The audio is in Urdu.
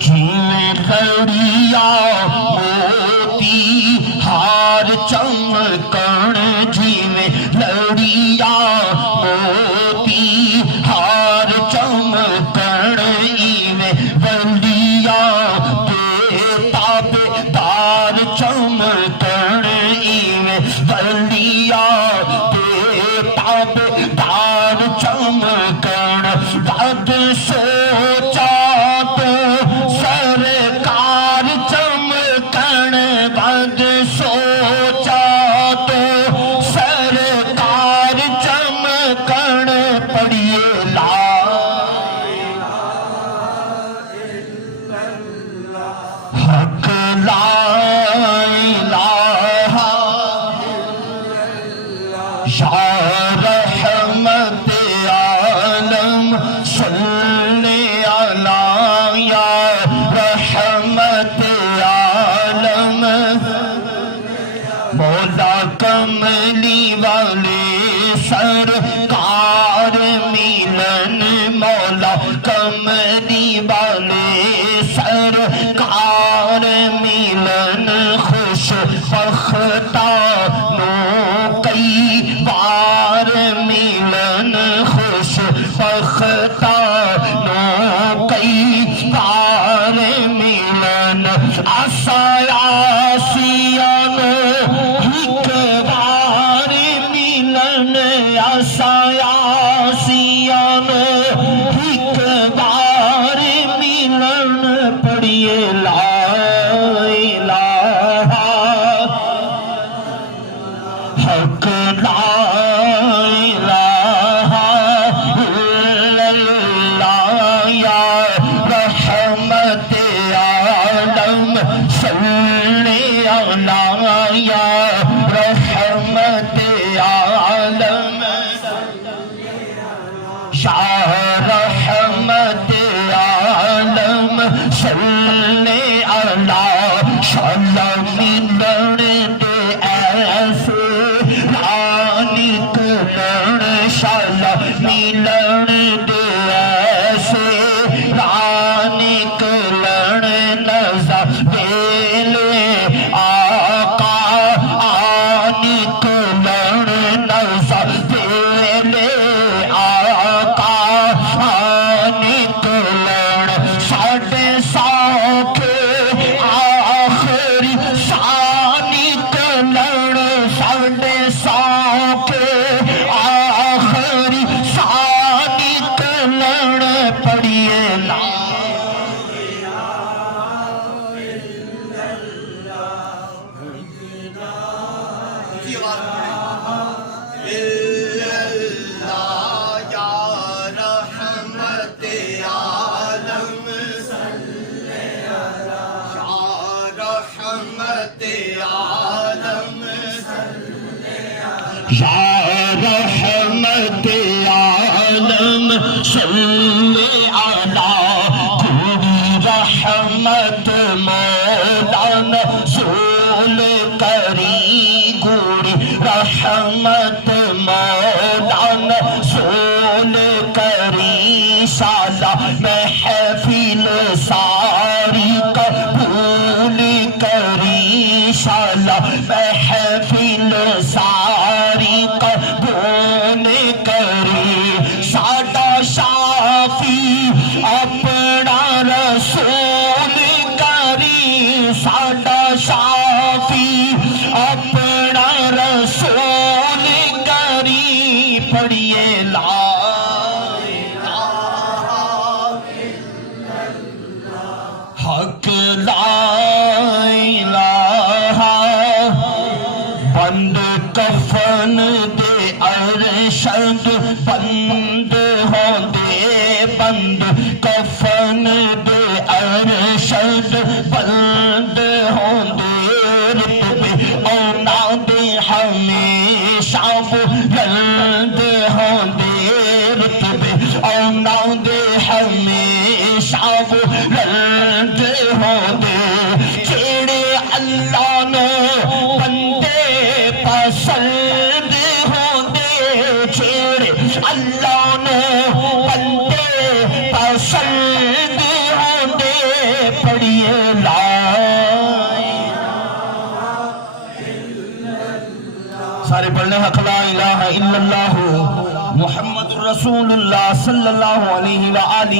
جیویں گھڑیا موتی ہار چمکن جیویں لڑیا موتی ہار چمکن ایویں بلیا دیتا بیدار چمکن ایویں بلیا دیتا بیدار چمکن بد سوچا تو سرکار چمکن بد سوچا تو سرکار چمکن پڑھیے لا حق لا الہ یا رحمت عالم صلی علی یا رحمت عالم مولا کملی والے سرکار ملن مولا کملی والے سرکار ملن خوش بختانوں کئی بار ملن خوش بختانوں کئی بار ملن آسیانوں ایک بار ملن آسیانوں ایک بار ملن پڑھیے لا الہ حق لا الہ الا اللہ یا رحمت عالم صلی علی یا رحمت عالم یا رحمت عالم صلی علی شاءاللہ ملن دے ایسے رانی کلن شاءاللہ ملن دے ایسے رانی کلن نظر دیلے آقا آنی کلن نظر دیلے آقا آنی کلن ساڑھے ساکھے آخری سانی کلن ساڑھے ساکھے آخری سانی کلن پڑھیے لا یا رحمت عالم صلی علی گوڑی رحمت مولانا زول کری گوڑی رحمت مولانا زول کری سالہ محفل ساری قبول کری سالہ محفل ساری قبول کری ساڈا شافی اپنا رسول کری ساڈا شافی اپنا رسول کری پڑھیے لا حق لا الہ بند کفن دے ارشد بند ہو دے بند کفن دے ارشد بند ہو دے رتبے اونا دے ہمیشہ بلند ہو دے رتبے اونا دے ہمیشہ بلند ہو دے سارے پڑھنے حق لا الہ الا اللہ محمد الرسول اللہ صلی اللہ علیہ وآلہ